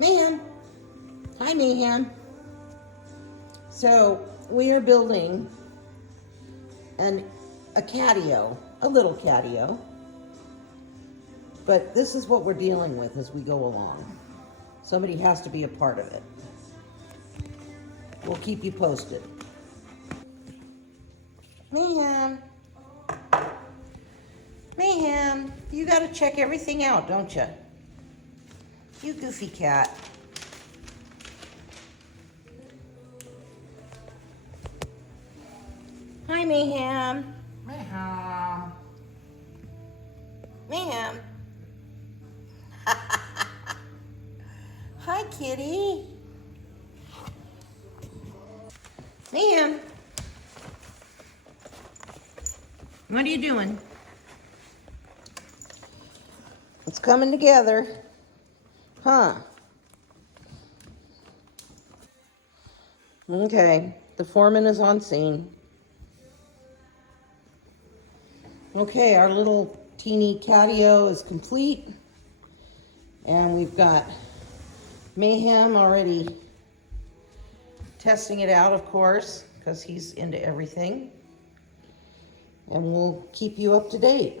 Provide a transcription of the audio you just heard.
Mayhem. Hi, Mayhem. So we are building a catio, a little catio. But this is what we're dealing with as we go along. Somebody has to be a part of it. We'll keep you posted. Mayhem. Mayhem, you gotta check everything out, don't you? You goofy cat. Hi, Mayhem. Mayhem. Mayhem. Hi, kitty. Mayhem. What are you doing? It's coming together. Huh. Okay, the foreman is on scene. Okay, our little teeny catio is complete. And we've got Mayhem already testing it out, of course, because he's into everything. And we'll keep you up to date.